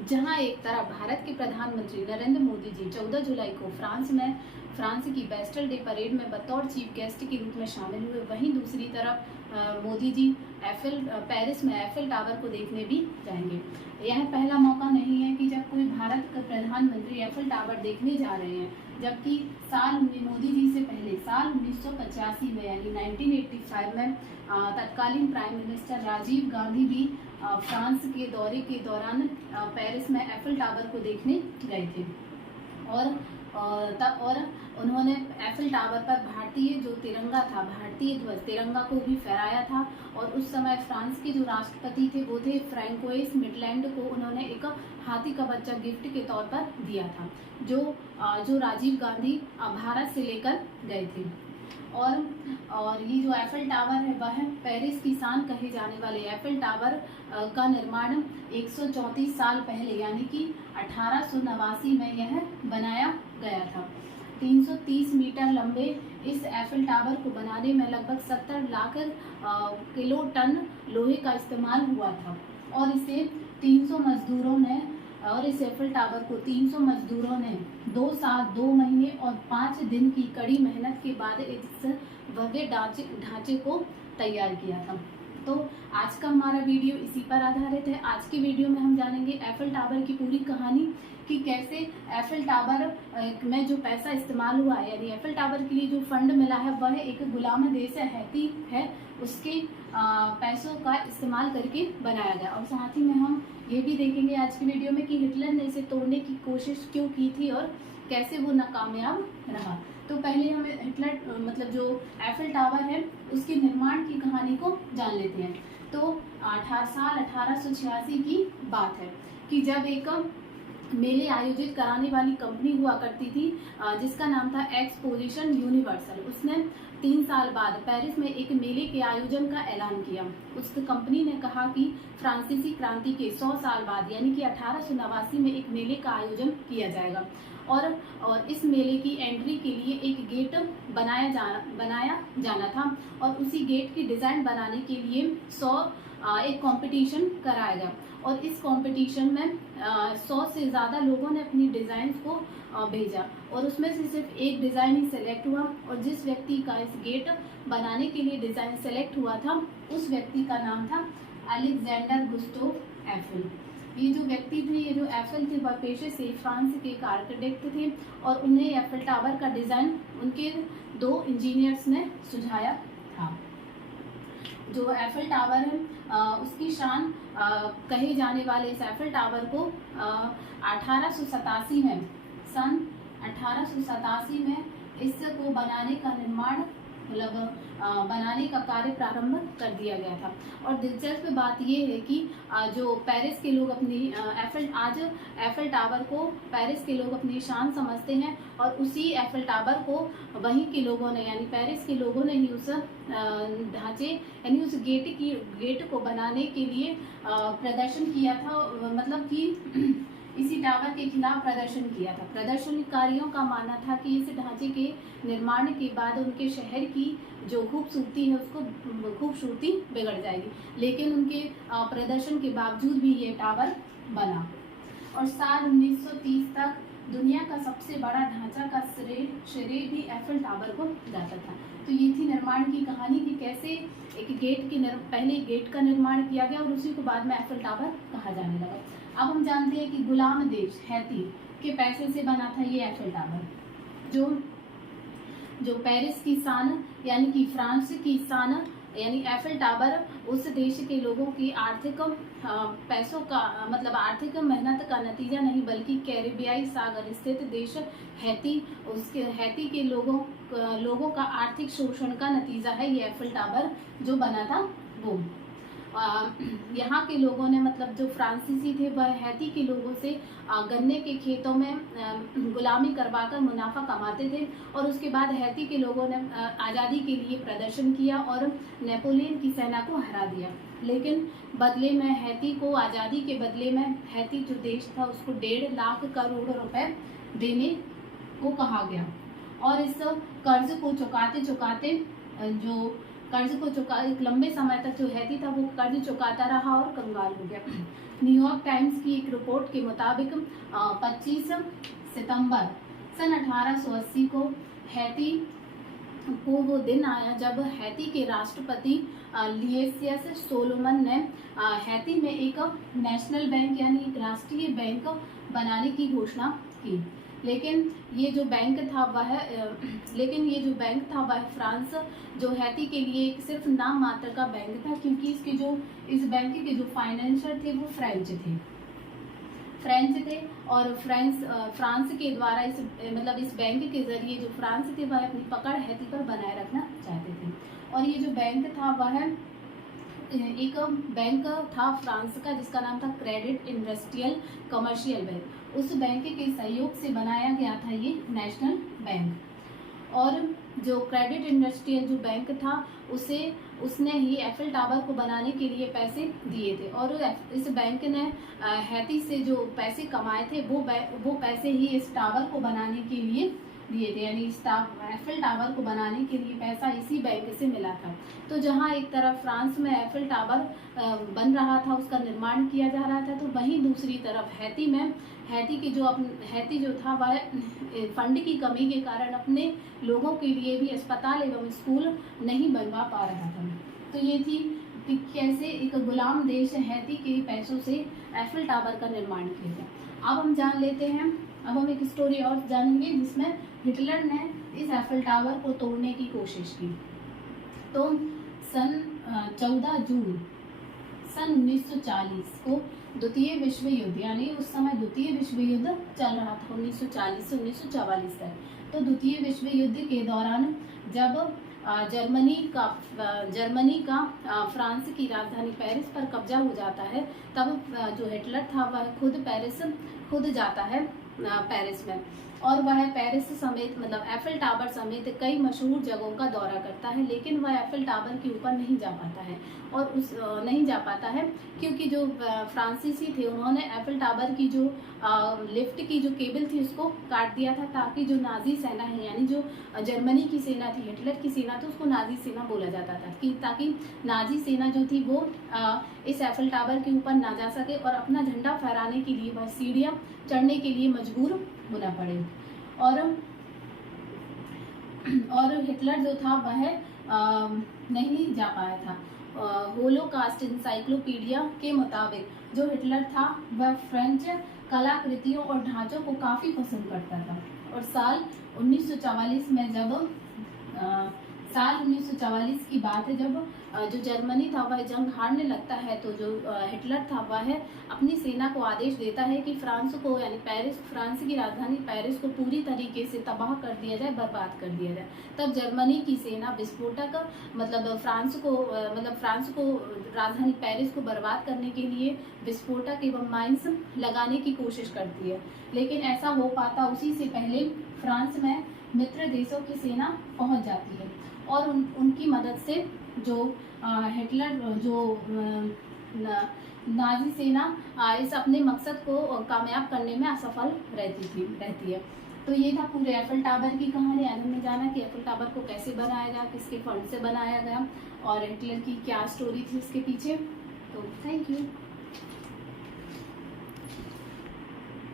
जहां एक तरफ भारत के प्रधानमंत्री नरेंद्र मोदी जी 14 जुलाई को फ्रांस की बेस्टल डे परेड में बतौर चीफ गेस्ट के रूप में शामिल हुए, वहीं दूसरी तरफ मोदी जी पेरिस में एफिल टावर को देखने भी जाएंगे। यह पहला मौका नहीं है कि जब कोई भारत का प्रधानमंत्री एफिल टावर देखने जा रहे हैं, जबकि मोदी जी से पहले साल 1985 में यानी 1985 में तत्कालीन प्राइम मिनिस्टर राजीव गांधी भी फ्रांस के दौरे के दौरान पेरिस में एफिल टावर को देखने गए थे और उन्होंने एफिल टावर पर भारतीय जो तिरंगा था, भारतीय ध्वज तिरंगा को भी फहराया था। और उस समय फ्रांस के जो राष्ट्रपति थे वो थे फ्रैंकोइस मिटलैंड को उन्होंने एक हाथी का बच्चा गिफ्ट के तौर पर दिया था, जो राजीव गांधी भारत से लेकर गए थे। और ये जो एफिल टावर है वह पेरिस की शान कहे जाने वाले एफिल टावर का निर्माण 134 साल पहले यानी कि 1889 में यह बनाया गया था। 330 मीटर लंबे इस एफिल टावर को बनाने में लगभग 70 लाख किलो टन लोहे का इस्तेमाल हुआ था और इस एफिल टावर को 300 मजदूरों ने 2 साल 2 महीने और 5 दिन की कड़ी मेहनत के बाद इस भव्य ढांचे को तैयार किया था। तो आज का हमारा वीडियो इसी पर आधारित है। आज की वीडियो में हम जानेंगे एफिल टावर की पूरी कहानी कि कैसे एफिल टावर में जो पैसा इस्तेमाल हुआ है, यानी एफिल टावर के लिए जो फंड मिला है वह एक गुलाम देश हैती है, उसके पैसों का इस्तेमाल करके बनाया गया। और साथ ही में हम ये भी देखेंगे आज की वीडियो में कि हिटलर ने इसे तोड़ने की कोशिश क्यों की थी और कैसे वो नाकामयाब रहा। तो पहले हम हिटलर जो एफिल टावर है उसके निर्माण की कहानी को जान लेते हैं। तो साल 1886 की बात है कि जब एक मेले आयोजित कराने वाली कंपनी हुआ करती थी जिसका नाम था एक्सपोजिशन यूनिवर्सल, उसने 3 साल बाद पेरिस में एक मेले के आयोजन का ऐलान किया। उस कंपनी ने कहा कि फ्रांसीसी क्रांति के 100 साल बाद यानी कि 1889 में एक मेले का आयोजन किया जाएगा और इस मेले की एंट्री के लिए एक गेट बनाया जाना था और उसी गेट की डिज़ाइन बनाने के लिए एक कंपटीशन कराया गया और इस कंपटीशन में 100 से ज़्यादा लोगों ने अपनी डिज़ाइन को भेजा और उसमें से सिर्फ एक डिज़ाइन ही सेलेक्ट हुआ और जिस व्यक्ति का इस गेट बनाने के लिए डिज़ाइन सेलेक्ट हुआ था उस व्यक्ति का नाम था अलेक्जेंडर गुस्ताव एफिल। ये जो व्यक्ति थे, ये जो एफिल थे, वह पेशे से फ्रांस के एक आर्किटेक्ट थे और उन्हें एफिल टावर का डिज़ाइन उनके 2 इंजीनियर्स ने सुझाया था। जो एफिल टावर है उसकी शान कहे जाने वाले इस एफिल टावर को 1887 में सन 1887 में इसको बनाने का निर्माण बनाने का कार्य प्रारंभ कर दिया गया था। और दिलचस्प बात यह है कि जो पेरिस के लोग अपनी एफिल टावर को पेरिस के लोग अपनी शान समझते हैं और उसी एफिल टावर को वहीं के लोगों ने यानी पेरिस के लोगों ने ही उस ढांचे यानी उस गेट को बनाने के लिए प्रदर्शन किया था, मतलब कि इसी टावर के खिलाफ प्रदर्शन किया था। प्रदर्शनकारियों का मानना था कि इस ढांचे के निर्माण के बाद उनके शहर की जो खूबसूरती है उसको खूबसूरती बिगड़ जाएगी, लेकिन उनके प्रदर्शन के बावजूद भी ये टावर बना और साल 1930 तक दुनिया का सबसे बड़ा ढांचा का श्रेय भी एफिल टावर को जाता था। तो ये थी निर्माण की कहानी कि कैसे पहले गेट का निर्माण किया गया और उसी को बाद में एफिल टावर कहा जाने लगा। अब हम जानते हैं कि गुलाम देश हैती के पैसे से बना था ये एफिल टावर, जो पेरिस की शान यानी कि फ्रांस की शान यानी एफिल टावर उस देश के लोगों की आर्थिक पैसों का मतलब आर्थिक मेहनत का नतीजा नहीं बल्कि कैरिबियाई सागर स्थित देश हैती के लोगों का आर्थिक शोषण का नतीजा है ये एफिल टावर जो बना था वो। यहाँ के लोगों ने मतलब जो फ्रांसीसी थे वह हैती के लोगों से गन्ने के खेतों में गुलामी करवाकर मुनाफा कमाते थे और उसके बाद हैती के लोगों ने आज़ादी के लिए प्रदर्शन किया और नेपोलियन की सेना को हरा दिया। लेकिन बदले में हैती को आज़ादी के बदले में हैती जो देश था उसको 1.5 लाख करोड़ रुपए देने को कहा गया और इस कर्ज को चुकाते चुकाते जो कर्ज को चुका, एक लंबे समय तक जो हैती था वो कर्ज चुकाता रहा और कंगाल हो गया। न्यूयॉर्क टाइम्स की एक रिपोर्ट के मुताबिक 25 सितंबर सन 1880 को हैती को वो दिन आया जब हैती के राष्ट्रपति लिएसियस सोलोमन ने हैती में एक नेशनल बैंक यानी एक राष्ट्रीय बैंक बनाने की घोषणा की। लेकिन ये जो बैंक था वह फ्रांस जो हैती के लिए एक सिर्फ नाम मात्र का बैंक था, क्योंकि इस बैंक के जो फाइनेंशियर थे वो फ्रेंच थे और फ्रांस के द्वारा इस बैंक के जरिए जो फ्रांस थे वह अपनी पकड़ हैती पर बनाए रखना चाहते थे। और ये जो बैंक था वह एक बैंक था फ्रांस का जिसका नाम था क्रेडिट इंडस्ट्रियल कमर्शियल बैंक। उस बैंक के सहयोग से बनाया गया था ये नेशनल बैंक। और जो क्रेडिट इंडस्ट्रियल जो बैंक था उसने ही एफिल टावर को बनाने के लिए पैसे दिए थे और इस बैंक ने हैती से जो पैसे कमाए थे वो पैसे ही इस टावर को बनाने के लिए दिए थे, यानी एफिल टावर को बनाने के लिए पैसा इसी बैंक से मिला था। तो जहां एक तरफ फ्रांस में एफिल टावर बन रहा था, उसका निर्माण किया जा रहा था, तो वहीं दूसरी तरफ हैती जो था वह फंड की कमी के कारण अपने लोगों के लिए भी अस्पताल एवं स्कूल नहीं बनवा पा रहा था। तो ये थी कि कैसे एक गुलाम देश हैती के पैसों से एफिल टावर का निर्माण किया गया। अब हम जान लेते हैं, अब हम एक स्टोरी और जानेंगे जिसमें हिटलर ने इस एफिल टावर को तोड़ने की कोशिश की। तो सन 14 जून सन 1940 को द्वितीय विश्व युद्ध, यानी उस समय द्वितीय विश्व युद्ध चल रहा था 1940 से 1944 तक। तो द्वितीय विश्व युद्ध के दौरान जब जर्मनी का फ्रांस की राजधानी पेरिस पर कब्जा हो जाता है, तब जो हिटलर था वह खुद जाता है पेरिस में और वह पेरिस समेत एफिल टावर समेत कई मशहूर जगहों का दौरा करता है, लेकिन वह एफिल टावर के ऊपर नहीं जा पाता है क्योंकि जो फ्रांसीसी थे उन्होंने एफिल टावर की जो लिफ्ट की जो केबल थी उसको काट दिया था, ताकि जो नाजी सेना है, यानी जो जर्मनी की सेना थी, हिटलर की सेना थी, उसको नाजी सेना बोला जाता था कि ताकि नाजी सेना जो थी वो इस एफिल टावर के ऊपर ना जा सके और अपना झंडा फहराने के लिए वह सीढ़ियां चढ़ने के लिए मजबूर होना पड़े। और हिटलर जो था वह नहीं जा पाया था। होलोकास्ट इंसाइक्लोपीडिया के मुताबिक जो हिटलर था वह फ्रेंच कलाकृतियों और ढांचों को काफ़ी पसंद करता था और साल 1944 में साल 1944 की बात है जब जो जर्मनी था वह जंग हारने लगता है, तो जो हिटलर था वह अपनी सेना को आदेश देता है कि फ्रांस को, यानी फ्रांस की राजधानी पेरिस को पूरी तरीके से तबाह कर दिया जाए, बर्बाद कर दिया जाए। तब जर्मनी की सेना विस्फोटक फ्रांस को राजधानी पेरिस को बर्बाद करने के लिए विस्फोटक एवं माइंस लगाने की कोशिश करती है, लेकिन ऐसा हो पाता उसी से पहले फ्रांस में मित्र देशों की सेना पहुंच जाती है और उनकी मदद से जो हिटलर नाजी सेना इस अपने मकसद को कामयाब करने में असफल रहती है। तो ये था पूरे एफिल टावर की कहानी। आज हमने जाना कि एफिल टावर को कैसे बनाया गया, किसके फंड से बनाया गया और हिटलर की क्या स्टोरी थी इसके पीछे। तो थैंक यू।